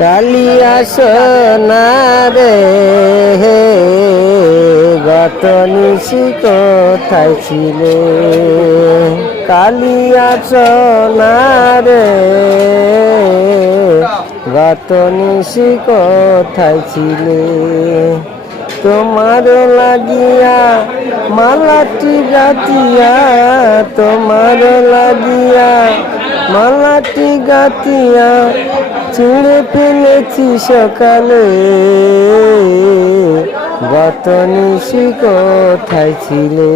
কালিয়া সোনা রে গত নিশি কোথায় ছিলে, কালিয়া সোনা রে গত নিশি কোথায় ছিলে। তোমার লাগিয়া মালাটি গাতিয়া, তোমার লাগিয়া মালাটি গাতিয়া ছিঁড়ে ফেলেছি সকালে, গত নিশি কোথায় ছিলে।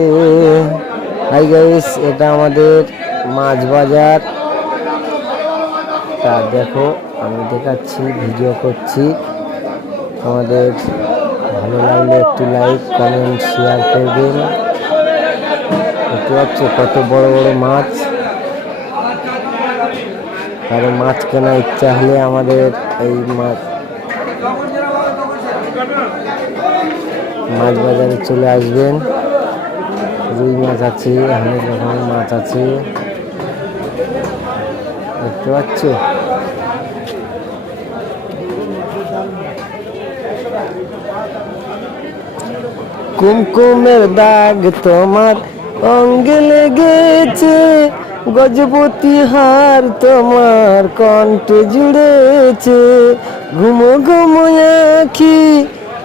হাই গাইস, এটা আমাদের মাছ বাজার। তা দেখো, আমি দেখাচ্ছি, ভিডিও করছি। তোমাদের ভালো লাগলে একটু লাইক কমেন্ট শেয়ার করবেন। দেখতে পাচ্ছ কত বড় বড় মাছ। কারো মাছ কেনার ইচ্ছা হলে আমাদের এই মাছ বাজারে চলে আসবেন। রুই মাছ আছে, অনেক রকমের মাছ আছে, দেখতে পাচ্ছ। কুমকুমের দাগ তোমার অঙ্গে লেগেছে, গজপতি হার তোমার কণ্ঠে জুড়েছে। ঘুমো ঘুমো আঁখি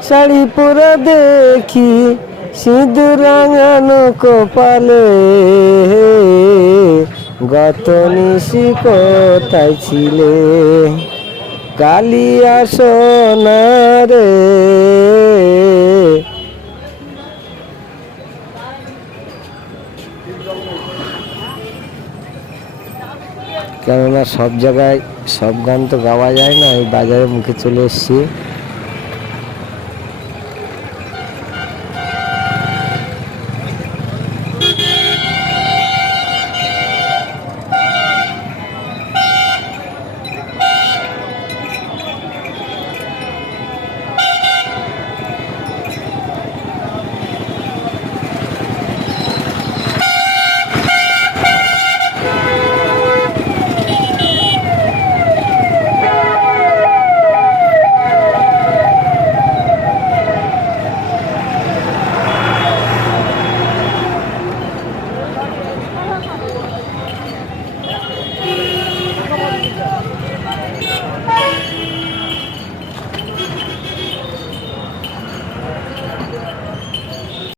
শাড়ি পরা দেখি, সিঁদুর রাঙানো কপালে, গত নিশি কোথায় ছিলে, কালিয়া সোনা রে। কেননা সব জায়গায় সব গান তো গাওয়া যায় না, এই বাজারের মুখে চলে এসেছি।